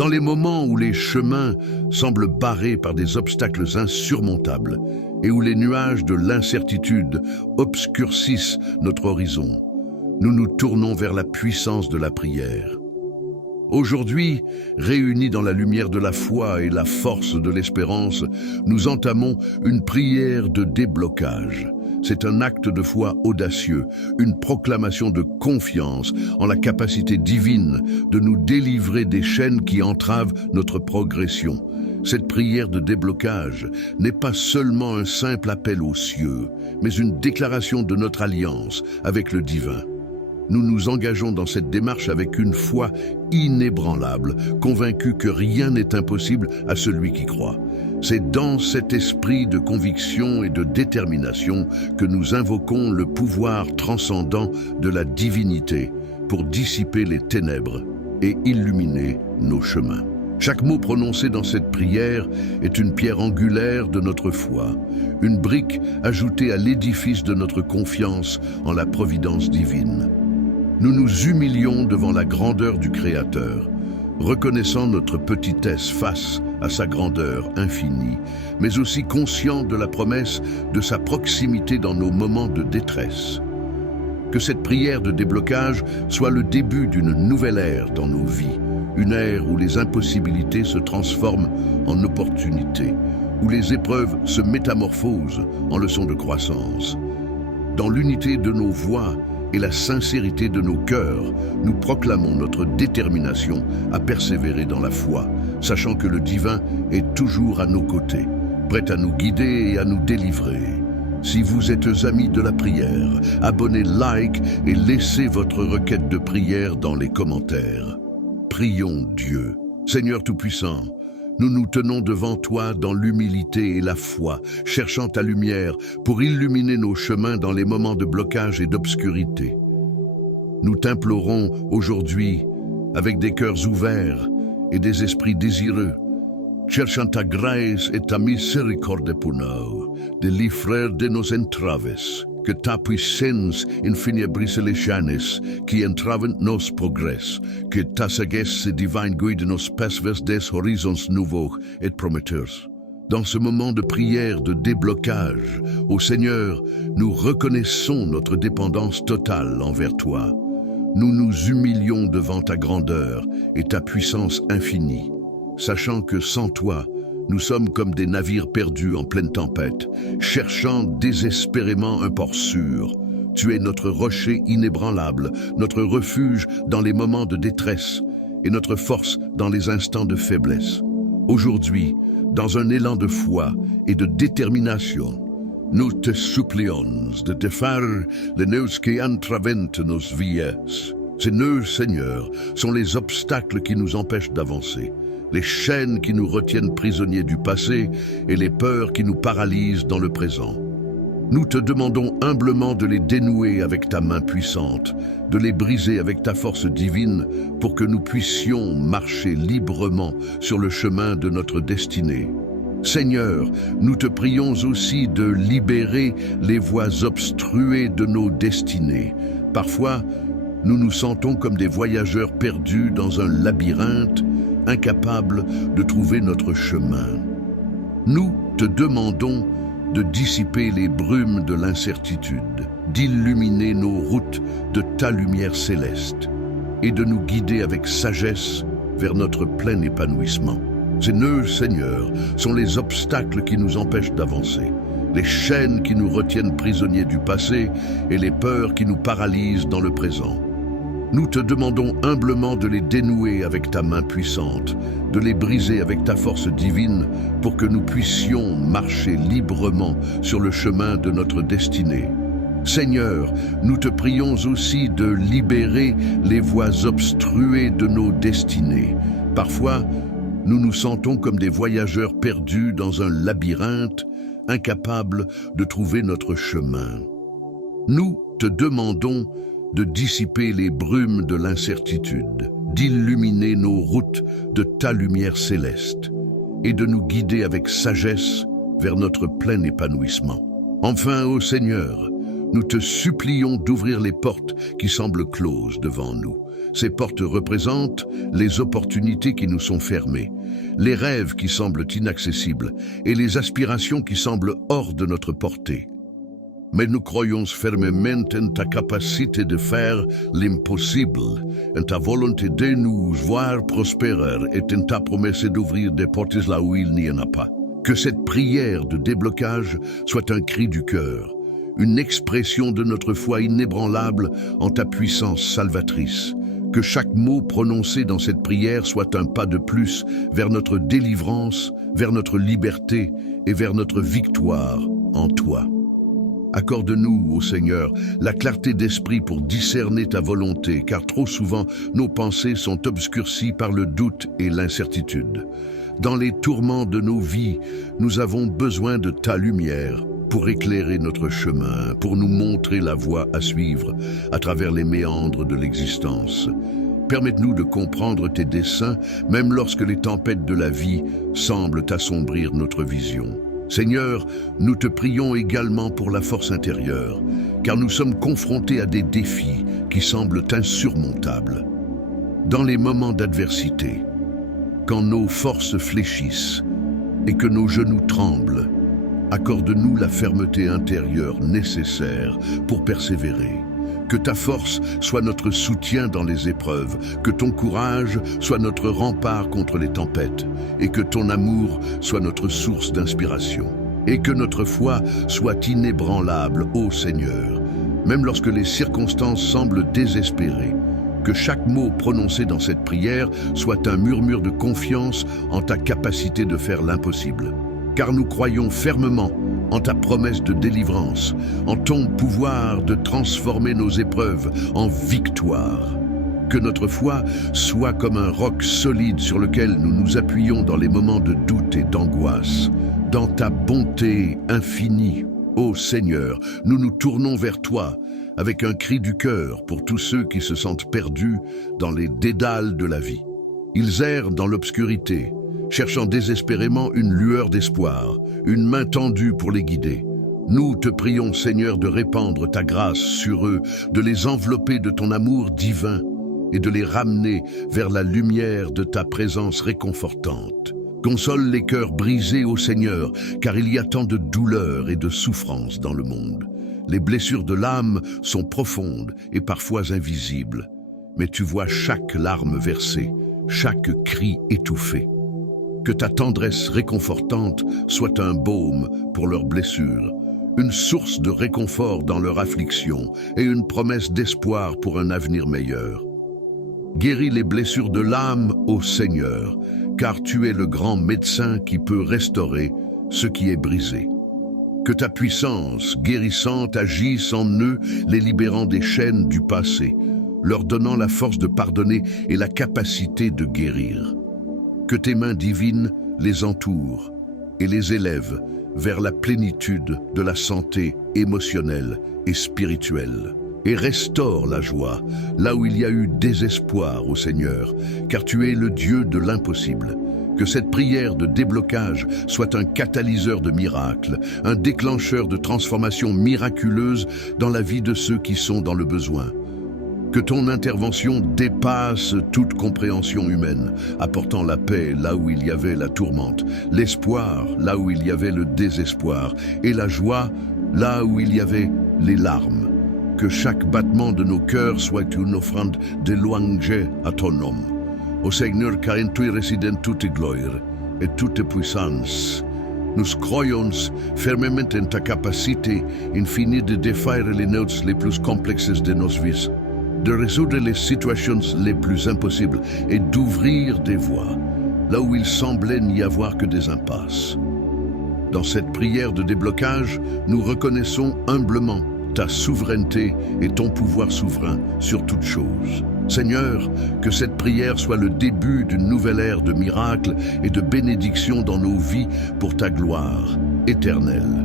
Dans les moments où les chemins semblent barrés par des obstacles insurmontables et où les nuages de l'incertitude obscurcissent notre horizon, nous nous tournons vers la puissance de la prière. Aujourd'hui, réunis dans la lumière de la foi et la force de l'espérance, nous entamons une prière de déblocage. C'est un acte de foi audacieux, une proclamation de confiance en la capacité divine de nous délivrer des chaînes qui entravent notre progression. Cette prière de déblocage n'est pas seulement un simple appel aux cieux, mais une déclaration de notre alliance avec le divin. Nous nous engageons dans cette démarche avec une foi inébranlable, convaincus que rien n'est impossible à celui qui croit. C'est dans cet esprit de conviction et de détermination que nous invoquons le pouvoir transcendant de la divinité pour dissiper les ténèbres et illuminer nos chemins. Chaque mot prononcé dans cette prière est une pierre angulaire de notre foi, une brique ajoutée à l'édifice de notre confiance en la providence divine. Nous nous humilions devant la grandeur du Créateur, reconnaissant notre petitesse face à sa grandeur infinie, mais aussi conscients de la promesse de sa proximité dans nos moments de détresse. Que cette prière de déblocage soit le début d'une nouvelle ère dans nos vies, une ère où les impossibilités se transforment en opportunités, où les épreuves se métamorphosent en leçons de croissance. Dans l'unité de nos voix et la sincérité de nos cœurs, nous proclamons notre détermination à persévérer dans la foi, sachant que le divin est toujours à nos côtés, prêt à nous guider et à nous délivrer. Si vous êtes amis de la prière, abonnez, like et laissez votre requête de prière dans les commentaires. Prions Dieu. Seigneur Tout-Puissant, nous nous tenons devant toi dans l'humilité et la foi, cherchant ta lumière pour illuminer nos chemins dans les moments de blocage et d'obscurité. Nous t'implorons aujourd'hui avec des cœurs ouverts et des esprits désireux, cherchant ta grâce et ta miséricorde pour nous, de livrer de nos entraves, que ta puissance infinie brise les chaînes qui entravent nos progrès, que ta sagesse divine guide nos pas vers des horizons nouveaux et prometteurs. Dans ce moment de prière de déblocage, ô Seigneur, nous reconnaissons notre dépendance totale envers toi. Nous nous humilions devant ta grandeur et ta puissance infinie, sachant que sans toi, nous sommes comme des navires perdus en pleine tempête, cherchant désespérément un port sûr. Tu es notre rocher inébranlable, notre refuge dans les moments de détresse et notre force dans les instants de faiblesse. Aujourd'hui, dans un élan de foi et de détermination, nous te supplions de défaire les nœuds qui entravent nos vies. Ces nœuds, Seigneur, sont les obstacles qui nous empêchent d'avancer, les chaînes qui nous retiennent prisonniers du passé et les peurs qui nous paralysent dans le présent. Nous te demandons humblement de les dénouer avec ta main puissante, de les briser avec ta force divine pour que nous puissions marcher librement sur le chemin de notre destinée. Seigneur, nous te prions aussi de libérer les voies obstruées de nos destinées. Parfois, nous nous sentons comme des voyageurs perdus dans un labyrinthe, incapables de trouver notre chemin. Nous te demandons de dissiper les brumes de l'incertitude, d'illuminer nos routes de ta lumière céleste et de nous guider avec sagesse vers notre plein épanouissement. Ces nœuds, Seigneur, sont les obstacles qui nous empêchent d'avancer, les chaînes qui nous retiennent prisonniers du passé et les peurs qui nous paralysent dans le présent. Nous te demandons humblement de les dénouer avec ta main puissante, de les briser avec ta force divine pour que nous puissions marcher librement sur le chemin de notre destinée. Seigneur, nous te prions aussi de libérer les voies obstruées de nos destinées. Parfois, nous nous sentons comme des voyageurs perdus dans un labyrinthe, incapables de trouver notre chemin. Nous te demandons de dissiper les brumes de l'incertitude, d'illuminer nos routes de ta lumière céleste et de nous guider avec sagesse vers notre plein épanouissement. Enfin, ô Seigneur, nous te supplions d'ouvrir les portes qui semblent closes devant nous, Ces portes représentent les opportunités qui nous sont fermées, les rêves qui semblent inaccessibles et les aspirations qui semblent hors de notre portée. Mais nous croyons fermement en ta capacité de faire l'impossible, en ta volonté de nous voir prospérer et en ta promesse d'ouvrir des portes là où il n'y en a pas. Que cette prière de déblocage soit un cri du cœur, une expression de notre foi inébranlable en ta puissance salvatrice. Que chaque mot prononcé dans cette prière soit un pas de plus vers notre délivrance, vers notre liberté et vers notre victoire en toi. Accorde-nous, ô Seigneur, la clarté d'esprit pour discerner ta volonté, car trop souvent nos pensées sont obscurcies par le doute et l'incertitude. Dans les tourments de nos vies, nous avons besoin de ta lumière pour éclairer notre chemin, pour nous montrer la voie à suivre à travers les méandres de l'existence. Permette-nous de comprendre tes desseins, même lorsque les tempêtes de la vie semblent assombrir notre vision. Seigneur, nous te prions également pour la force intérieure, car nous sommes confrontés à des défis qui semblent insurmontables. Dans les moments d'adversité, quand nos forces fléchissent et que nos genoux tremblent, accorde-nous la fermeté intérieure nécessaire pour persévérer. Que ta force soit notre soutien dans les épreuves, que ton courage soit notre rempart contre les tempêtes, et que ton amour soit notre source d'inspiration. Et que notre foi soit inébranlable, ô Seigneur, même lorsque les circonstances semblent désespérées. Que chaque mot prononcé dans cette prière soit un murmure de confiance en ta capacité de faire l'impossible. Car nous croyons fermement en ta promesse de délivrance, en ton pouvoir de transformer nos épreuves en victoire. Que notre foi soit comme un roc solide sur lequel nous nous appuyons dans les moments de doute et d'angoisse. Dans ta bonté infinie, ô Seigneur, nous nous tournons vers toi avec un cri du cœur pour tous ceux qui se sentent perdus dans les dédales de la vie. Ils errent dans l'obscurité, cherchant désespérément une lueur d'espoir, une main tendue pour les guider. Nous te prions, Seigneur, de répandre ta grâce sur eux, de les envelopper de ton amour divin et de les ramener vers la lumière de ta présence réconfortante. Console les cœurs brisés, ô Seigneur, car il y a tant de douleur et de souffrance dans le monde. Les blessures de l'âme sont profondes et parfois invisibles, mais tu vois chaque larme versée, chaque cri étouffé. Que ta tendresse réconfortante soit un baume pour leurs blessures, une source de réconfort dans leur affliction et une promesse d'espoir pour un avenir meilleur. Guéris les blessures de l'âme, ô Seigneur, car tu es le grand médecin qui peut restaurer ce qui est brisé. Que ta puissance guérissante agisse en eux, les libérant des chaînes du passé, leur donnant la force de pardonner et la capacité de guérir. Que tes mains divines les entourent et les élèvent vers la plénitude de la santé émotionnelle et spirituelle. Et restaure la joie là où il y a eu désespoir, ô Seigneur, car tu es le Dieu de l'impossible. Que cette prière de déblocage soit un catalyseur de miracles, un déclencheur de transformation miraculeuse dans la vie de ceux qui sont dans le besoin. Que ton intervention dépasse toute compréhension humaine, apportant la paix là où il y avait la tourmente, l'espoir là où il y avait le désespoir, et la joie là où il y avait les larmes. Que chaque battement de nos cœurs soit une offrande de louange à ton nom. Ô Seigneur, car en toi réside toute gloire et toute puissance. Nous croyons fermement en ta capacité infinie de défaire les notes les plus complexes de nos vies, de résoudre les situations les plus impossibles et d'ouvrir des voies là où il semblait n'y avoir que des impasses. Dans cette prière de déblocage, nous reconnaissons humblement ta souveraineté et ton pouvoir souverain sur toute chose. Seigneur, que cette prière soit le début d'une nouvelle ère de miracles et de bénédictions dans nos vies pour ta gloire éternelle.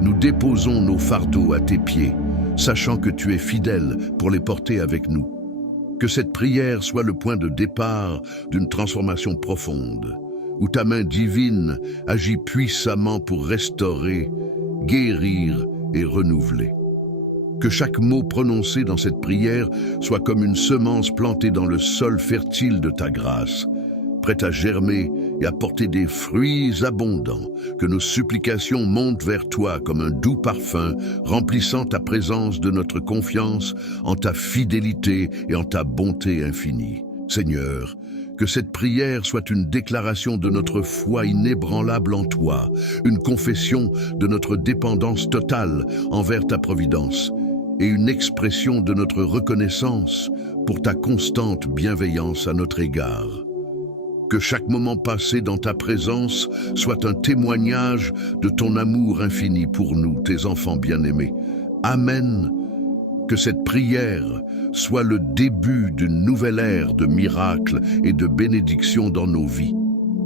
Nous déposons nos fardeaux à tes pieds, sachant que tu es fidèle pour les porter avec nous. Que cette prière soit le point de départ d'une transformation profonde, où ta main divine agit puissamment pour restaurer, guérir et renouveler. Que chaque mot prononcé dans cette prière soit comme une semence plantée dans le sol fertile de ta grâce, prête à germer et à porter des fruits abondants. Que nos supplications montent vers toi comme un doux parfum, remplissant ta présence de notre confiance en ta fidélité et en ta bonté infinie. Seigneur, que cette prière soit une déclaration de notre foi inébranlable en toi, une confession de notre dépendance totale envers ta providence et une expression de notre reconnaissance pour ta constante bienveillance à notre égard. Que chaque moment passé dans ta présence soit un témoignage de ton amour infini pour nous, tes enfants bien-aimés. Amen. Que cette prière soit le début d'une nouvelle ère de miracles et de bénédictions dans nos vies,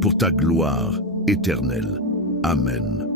pour ta gloire éternelle. Amen.